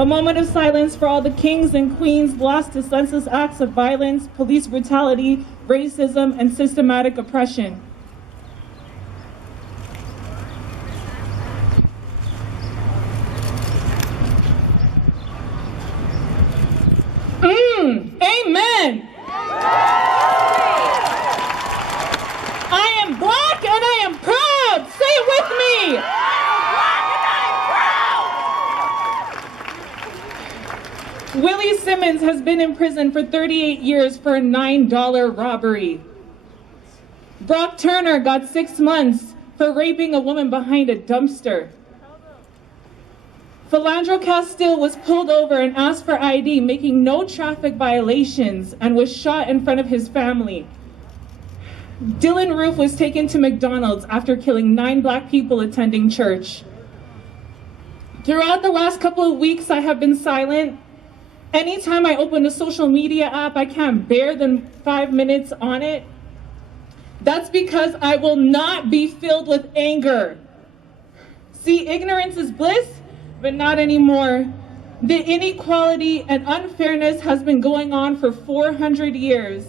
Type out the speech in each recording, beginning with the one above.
A moment of silence for all the kings and queens lost to senseless acts of violence, police brutality, racism, and systematic oppression. Amen. I am black and I am proud. Say it with me. I am black and I am proud. Willie Simmons has been in prison for 38 years for a $9 robbery. Brock Turner got 6 months for raping a woman behind a dumpster. Philandro Castile was pulled over and asked for ID, making no traffic violations, and was shot in front of his family. Dylan Roof was taken to McDonald's after killing 9 black people attending church. Throughout the last couple of weeks, I have been silent. Anytime I open a social media app, I can't bear than 5 minutes on it. That's because I will not be filled with anger. See, ignorance is bliss, but not anymore. The inequality and unfairness has been going on for 400 years.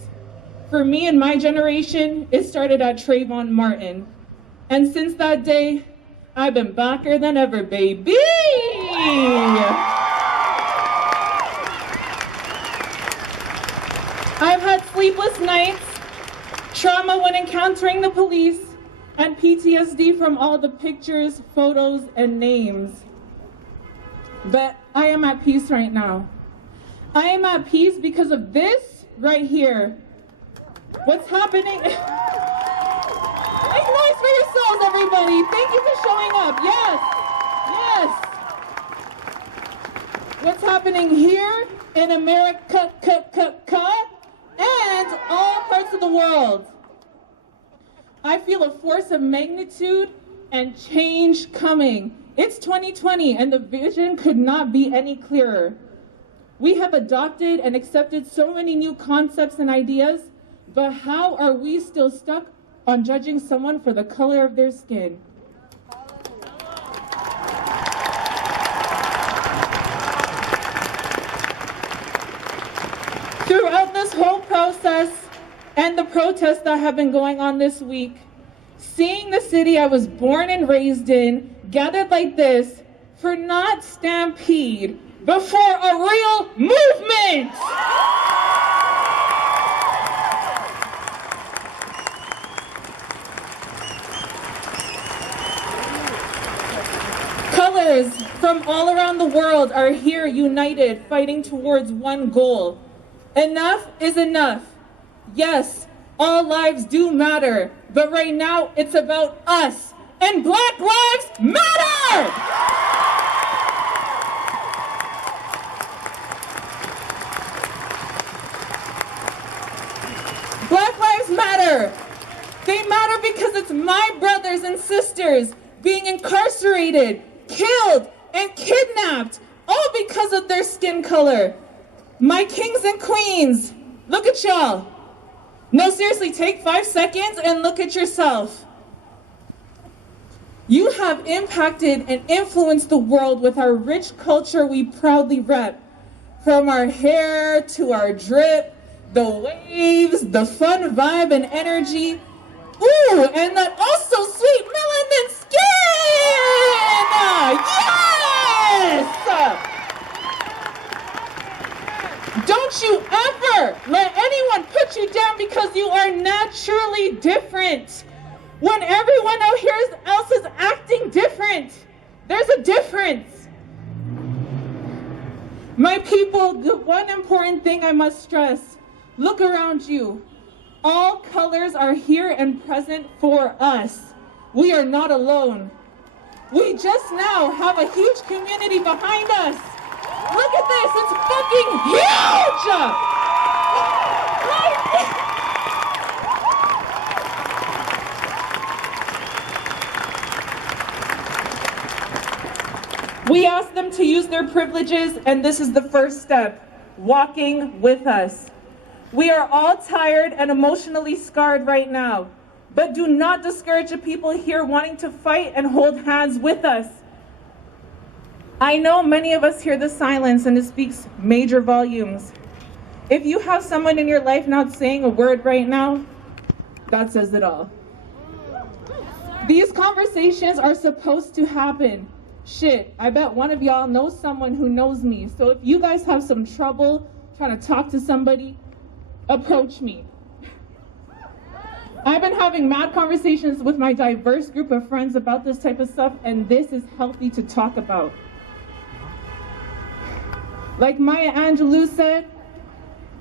For me and my generation, it started at Trayvon Martin. And since that day, I've been blacker than ever, baby! I've had sleepless nights, trauma when encountering the police, and PTSD from all the pictures, photos, and names. But I am at peace right now. I am at peace because of this right here. What's happening? Make noise for yourselves, everybody. Thank you for showing up. Yes. Yes. What's happening here in America and all parts of the world. I feel a force of magnitude and change coming. It's 2020 and the vision could not be any clearer. We have adopted and accepted so many new concepts and ideas, but how are we still stuck on judging someone for the color of their skin? Throughout this whole process and the protests that have been going on this week, seeing the city I was born and raised in gathered like this for not stampede, but for a real movement. Colors from all around the world are here united, fighting towards one goal. Enough is enough. Yes, all lives do matter, but right now it's about us, and Black Lives Matter! Black Lives Matter. They matter because it's my brothers and sisters being incarcerated, killed, and kidnapped, all because of their skin color. My kings and queens, look at y'all. No, seriously, take 5 seconds and look at yourself. You have impacted and influenced the world with our rich culture we proudly rep. From our hair to our drip, the waves, the fun vibe and energy. Ooh, and that also sweet melanin skin! Yes! Don't you ever let anyone put you down because you are naturally different. When everyone out here else is acting different, there's a difference. My people, the one important thing I must stress, look around you. All colors are here and present for us. We are not alone. We just now have a huge community behind us. Look at this, it's fucking huge! We ask them to use their privileges, and this is the first step, walking with us. We are all tired and emotionally scarred right now, but do not discourage the people here wanting to fight and hold hands with us. I know many of us hear the silence and it speaks major volumes. If you have someone in your life not saying a word right now, that says it all. These conversations are supposed to happen. Shit, I bet one of y'all knows someone who knows me. So if you guys have some trouble trying to talk to somebody, approach me. I've been having mad conversations with my diverse group of friends about this type of stuff, and this is healthy to talk about. Like Maya Angelou said,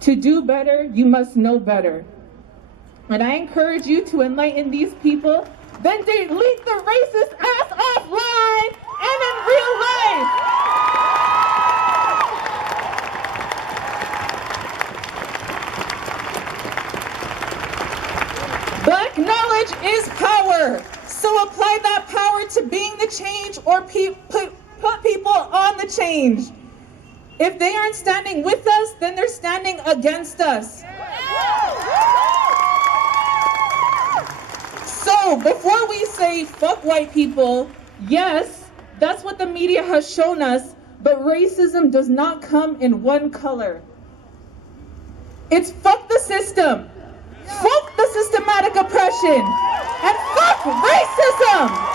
to do better, you must know better. And I encourage you to enlighten these people, then delete the racist ass offline and in real life. Black knowledge is power. So apply that power to being the change or put people on the change. If they aren't standing with us, then they're standing against us. So before we say fuck white people, yes, that's what the media has shown us, but racism does not come in one color. It's fuck the system, fuck the systematic oppression, and fuck racism!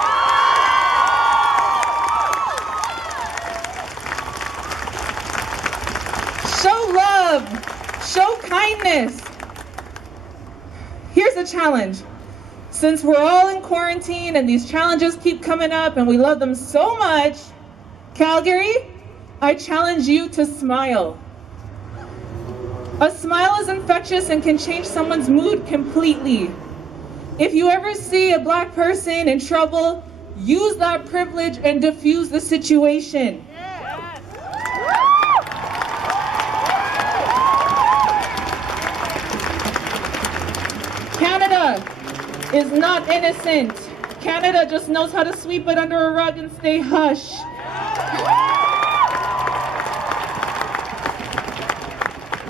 Show love, show kindness. Here's a challenge. Since we're all in quarantine and these challenges keep coming up and we love them so much, Calgary, I challenge you to smile. A smile is infectious and can change someone's mood completely. If you ever see a black person in trouble, use that privilege and diffuse the situation. Canada is not innocent. Canada just knows how to sweep it under a rug and stay hush.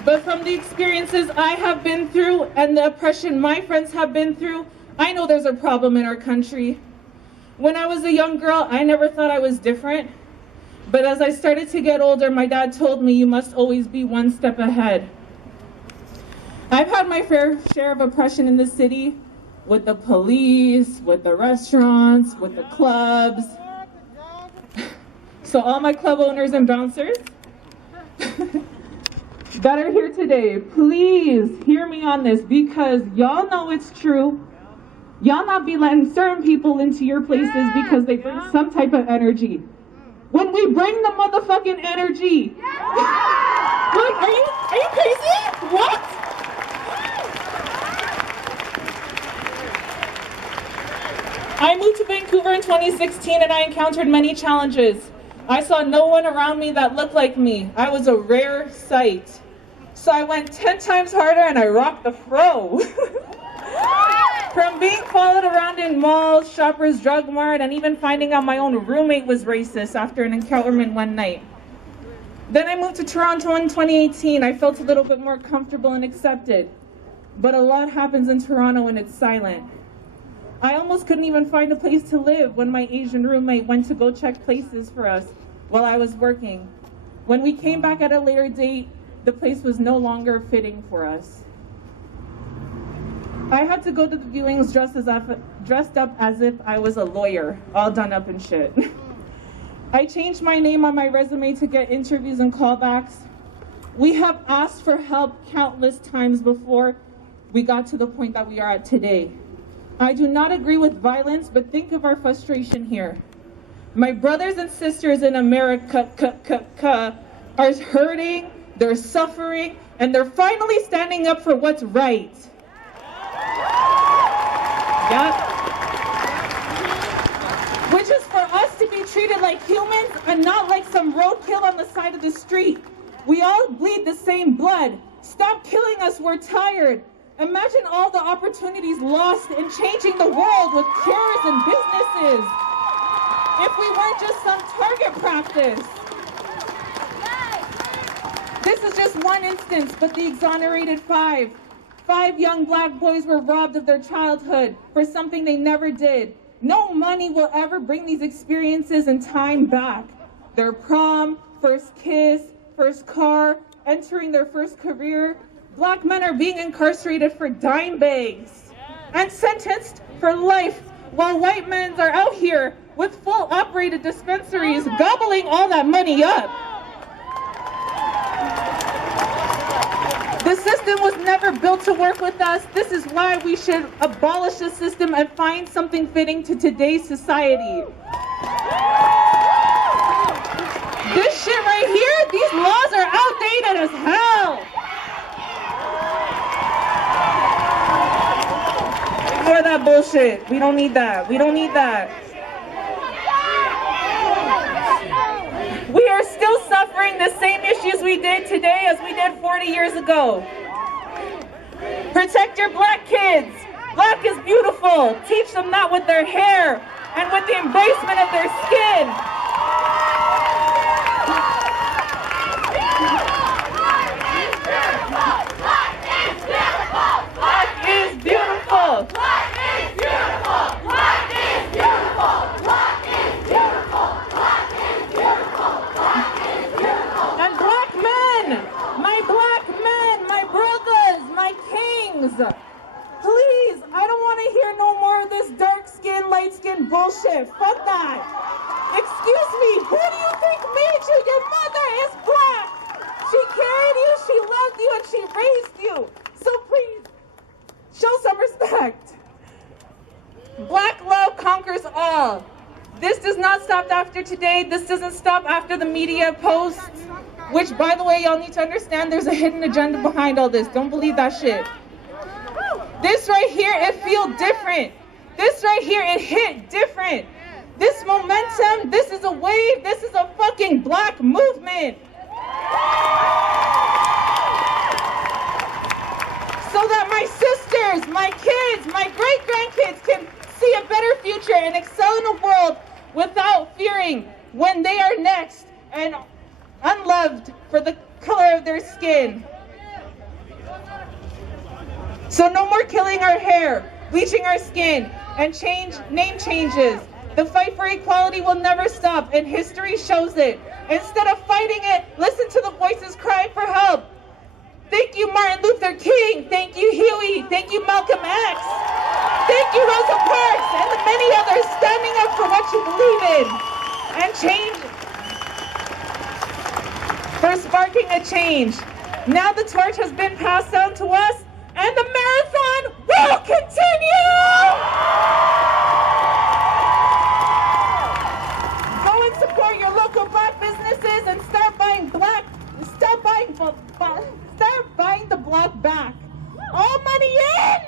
But from the experiences I have been through and the oppression my friends have been through, I know there's a problem in our country. When I was a young girl, I never thought I was different. But as I started to get older, my dad told me you must always be one step ahead. I've had my fair share of oppression in the city, with the police, with the restaurants, with the clubs. So all my club owners and bouncers that are here today, please hear me on this, because y'all know it's true. Y'all not be letting certain people into your places because they bring some type of energy. When we bring the motherfucking energy, like, are you crazy? What? I moved to Vancouver in 2016 and I encountered many challenges. I saw no one around me that looked like me. I was a rare sight. So I went 10 times harder and I rocked the fro. From being followed around in malls, Shoppers Drug Mart, and even finding out my own roommate was racist after an encounter one night. Then I moved to Toronto in 2018. I felt a little bit more comfortable and accepted. But a lot happens in Toronto when it's silent. I almost couldn't even find a place to live when my Asian roommate went to go check places for us while I was working. When we came back at a later date, the place was no longer fitting for us. I had to go to the viewings dressed up as if I was a lawyer, all done up and shit. I changed my name on my resume to get interviews and callbacks. We have asked for help countless times before we got to the point that we are at today. I do not agree with violence, but think of our frustration here. My brothers and sisters in America are hurting, they're suffering, and they're finally standing up for what's right. Yep. Which is for us to be treated like humans and not like some roadkill on the side of the street. We all bleed the same blood. Stop killing us, we're tired. Imagine all the opportunities lost in changing the world with cures and businesses. If we weren't just some target practice. This is just one instance, but the exonerated five young black boys were robbed of their childhood for something they never did. No money will ever bring these experiences and time back. their prom, first kiss, first car, entering their first career. Black men are being incarcerated for dime bags and sentenced for life, while white men are out here with full operated dispensaries gobbling all that money up. The system was never built to work with us. This is why we should abolish the system and find something fitting to today's society. This shit right here, these laws are outdated as hell. Ignore that bullshit. We don't need that. We don't need that. We are still suffering the same issues we did today as we did 40 years ago. Protect your black kids. Black is beautiful. Teach them that with their hair and with the embracement of their skin. Black is beautiful. Black is beautiful. Black is beautiful. Black is beautiful. Black is beautiful. Black is beautiful. And black men, my brothers, my kings, please, I don't want to hear no more of this dark skin, light skin bullshit. Fuck that. Excuse me, who do you think made you? Your mother is black. She carried you, she loved you, and she raised you. So please, show some respect. Black love conquers all. This does not stop after today. This doesn't stop after the media posts, which, by the way, y'all need to understand there's a hidden agenda behind all this. Don't believe that shit. This right here, it feels different. This right here, it hit different. This momentum, this is a wave. This is a fucking black movement. So that my sisters, my kids, my great-grandkids can see a better future and excel in a world without fearing when they are next and unloved for the color of their skin. So no more killing our hair, bleaching our skin, and name changes. The fight for equality will never stop, and history shows it. Instead of fighting it, listen to the voices crying for help. Thank you, Martin Luther King. Thank you, Huey. Thank you, Malcolm X. Thank you, Rosa Parks, and the many others standing up for what you believe in and change, for sparking a change. Now the torch has been passed down to us, and the marathon will continue! Go and support your local black businesses and start buying the block back. All money in!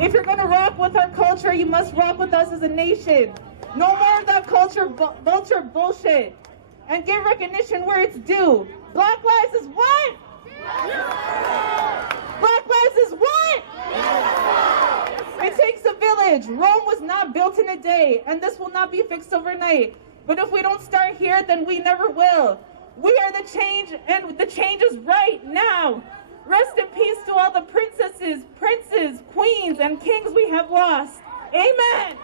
If you're gonna rock with our culture, you must rock with us as a nation. No more of that vulture bullshit. And give recognition where it's due. Black lives is what? Black lives is what? It takes a village. Rome was not built in a day, and this will not be fixed overnight. But if we don't start here, then we never will. We are the change, and the change is right now. Rest in peace to all the princesses, princes, queens, and kings we have lost. Amen.